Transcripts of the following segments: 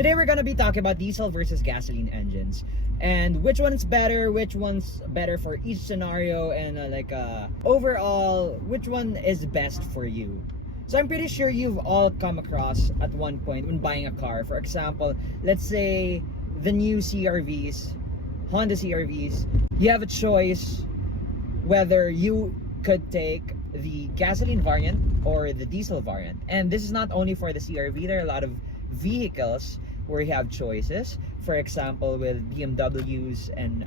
Today we're gonna be talking about diesel versus gasoline engines and which one's better for each scenario, and overall which one is best for you. So I'm pretty sure you've all come across at one point when buying a car. For example, let's say the new CRVs, Honda CRVs. You have a choice whether you could take the gasoline variant or the diesel variant. And this is not only for the CRV. There are a lot of vehicles where you have choices, for example with BMWs and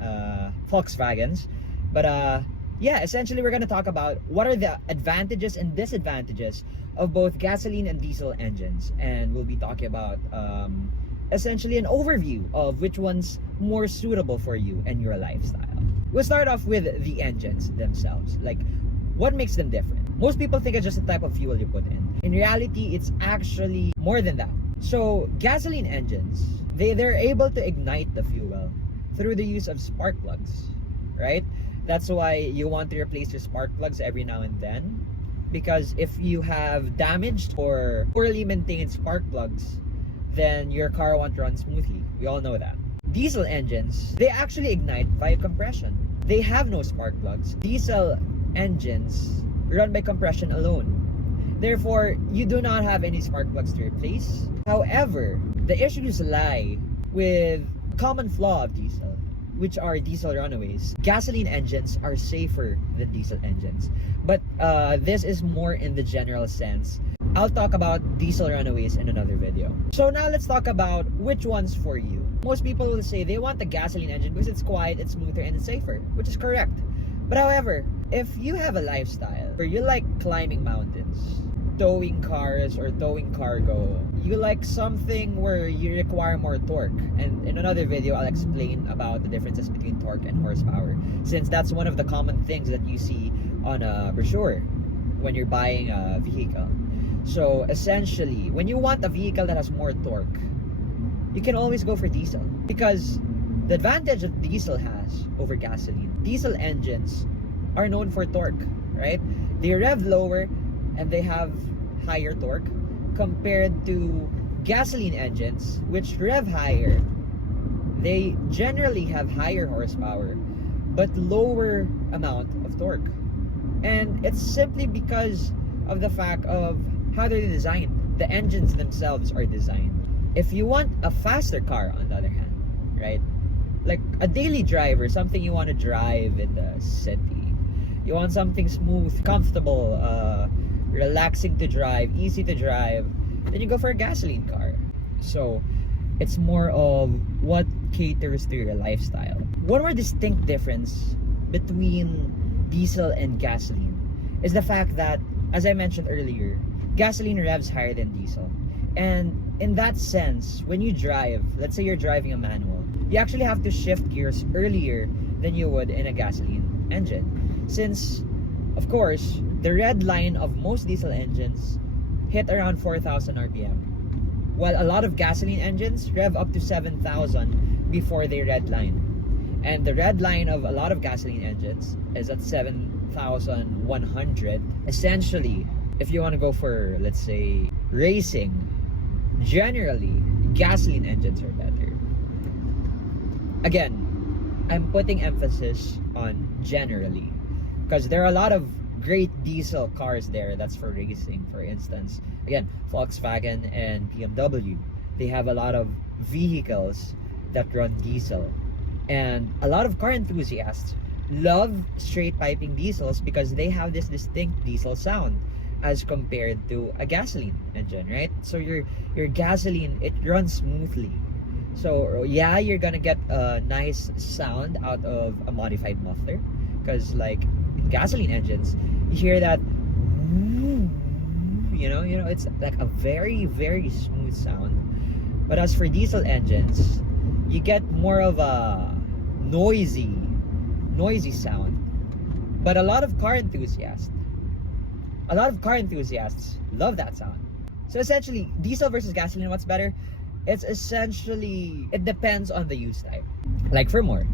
Volkswagens. But yeah, essentially we're going to talk about what are the advantages and disadvantages of both gasoline and diesel engines, and we'll be talking about essentially an overview of which one's more suitable for you and your lifestyle. We'll start off with the engines themselves. Like, what makes them different? Most people think it's just the type of fuel you put in. In reality, it's actually more than that. So gasoline engines, they're able to ignite the fuel through the use of spark plugs, right? That's why you want to replace your spark plugs every now and then, because if you have damaged or poorly maintained spark plugs, then your car won't run smoothly. We all know that. Diesel engines, they actually ignite via compression. They have no spark plugs. Diesel engines run by compression alone. Therefore, you do not have any spark plugs to replace. However, the issues lie with common flaw of diesel, which are diesel runaways. Gasoline engines are safer than diesel engines, but this is more in the general sense. I'll talk about diesel runaways in another video. So now let's talk about which one's for you. Most people will say they want the gasoline engine because it's quiet, it's smoother, and it's safer, which is correct. But however, if you have a lifestyle where you like climbing mountains, towing cars or towing cargo, you like something where you require more torque, and in another video I'll explain about the differences between torque and horsepower, since that's one of the common things that you see on a brochure when you're buying a vehicle. So essentially, when you want a vehicle that has more torque, you can always go for diesel, because the advantage that diesel has over gasoline, diesel engines are known for torque, right? They rev lower and they have higher torque compared to gasoline engines, which rev higher. They generally have higher horsepower but lower amount of torque, and it's simply because of the fact of how they're designed. The engines themselves are designed. If you want a faster car, on the other hand, right, like a daily driver, something you want to drive in the city, you want something smooth, comfortable, relaxing to drive, easy to drive, then you go for a gasoline car. So it's more of what caters to your lifestyle. One more distinct difference between diesel and gasoline is the fact that, as I mentioned earlier, gasoline revs higher than diesel. And in that sense, when you drive, let's say you're driving a manual, you actually have to shift gears earlier than you would in a gasoline engine, since of course the red line of most diesel engines hit around 4,000 RPM, while a lot of gasoline engines rev up to 7,000 before they red line. And the red line of a lot of gasoline engines is at 7,100. Essentially, if you want to go for, let's say, racing, generally gasoline engines are better. Again, I'm putting emphasis on generally, because there are a lot of great diesel cars there that's for racing. For instance, again, Volkswagen and BMW, they have a lot of vehicles that run diesel, and a lot of car enthusiasts love straight piping diesels because they have this distinct diesel sound as compared to a gasoline engine, right? So your gasoline, it runs smoothly. So yeah, you're gonna get a nice sound out of a modified muffler, because like in gasoline engines, you hear that, you know, it's like a very, very smooth sound. But as for diesel engines, you get more of a noisy sound. But a lot of car enthusiasts love that sound. So essentially, diesel versus gasoline, what's better? It's essentially, it depends on the use type. Like for more